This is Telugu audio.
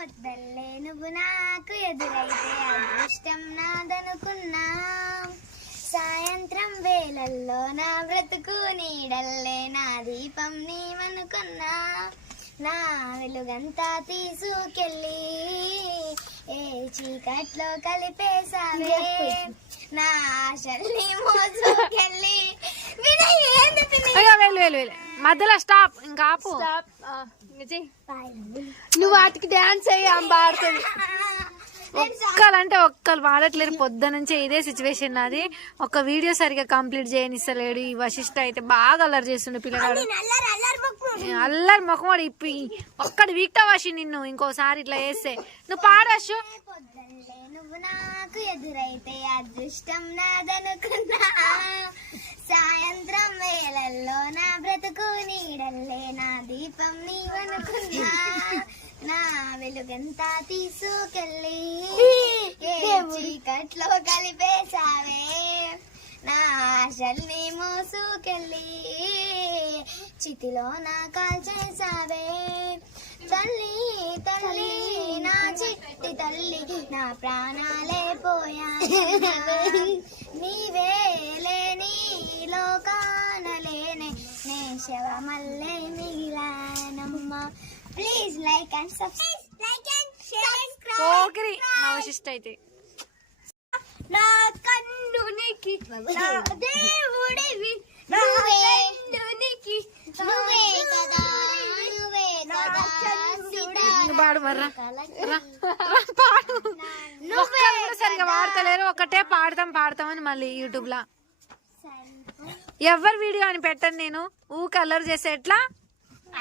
పొద్దల్లే నువ్వు నాకు ఎదురైతే అదృష్టం నాదనుకున్నా, సాయంత్రం వేళల్లో నా బ్రతుకు నీడల్లే నా దీపం నీవనుకున్నా, నా వెలుగంతా తీసుకెళ్ళి ఏ చీకట్లో కలిపేసావే, నా ఆశల్ని మోసుకెళ్ళి మధ్యలో స్టాప్ ఇంకా ఆపు. నువ్వు వాటికి డాన్స్ అయ్యి ఆడుతుంది. ఒక్కలంటే ఒక్కరు వాడట్లేరు. పొద్దు నుంచి ఇదే సిచ్యువేషన్ నాది. ఒక వీడియో సరిగా కంప్లీట్ చేయనిస్తలేడు. ఈ వశిష్ఠ అయితే బాగా అల్లరి చేస్తుండే పిల్లగాడు. అల్లరి మొక్కమాడు ఇప్పి ఒక్కడి వీక్తా వశి నిన్ను ఇంకోసారి ఇట్లా చేస్తే. నువ్వు పాడచ్చు. నువ్వు నాకు ఎదురైతే అదృష్టం నాదనుకున్నా, సాయంత్రం వేళల్లో నా బ్రతుకు నీడల్లే నా దీపం నీవనుకున్నా, నా వెలుగంతా తీసుకెళ్ళి ఏ చీకట్లో కలిపేసావే, నా ఆశల్ని మోసుకెళ్ళి చితిలో నా కాల్చేసావే, తల్లి తల్లి నా చిట్టి తల్లి నా ప్రాణాలే పోయాను, నీవేలే నీ లోకానలేనే నే శవమల్లే మిగిలానమ్మా. Please like and subscribe. Pokiri నా వశిష్ఠ అయితే. నా కన్నునికి నా దేవుడివి నువ్వే, కన్నునికి నువ్వే కదా, నువ్వే కదా పాడు మర్రా పాడు. ఒక్కరు సరిగా వాడతలేరు. ఒకటే పాడతామని మళ్ళీ యూట్యూబ్ లా ఎవరి వీడియో అని పెట్టను నేను. ఊ కలర్ చేసే ఎట్లా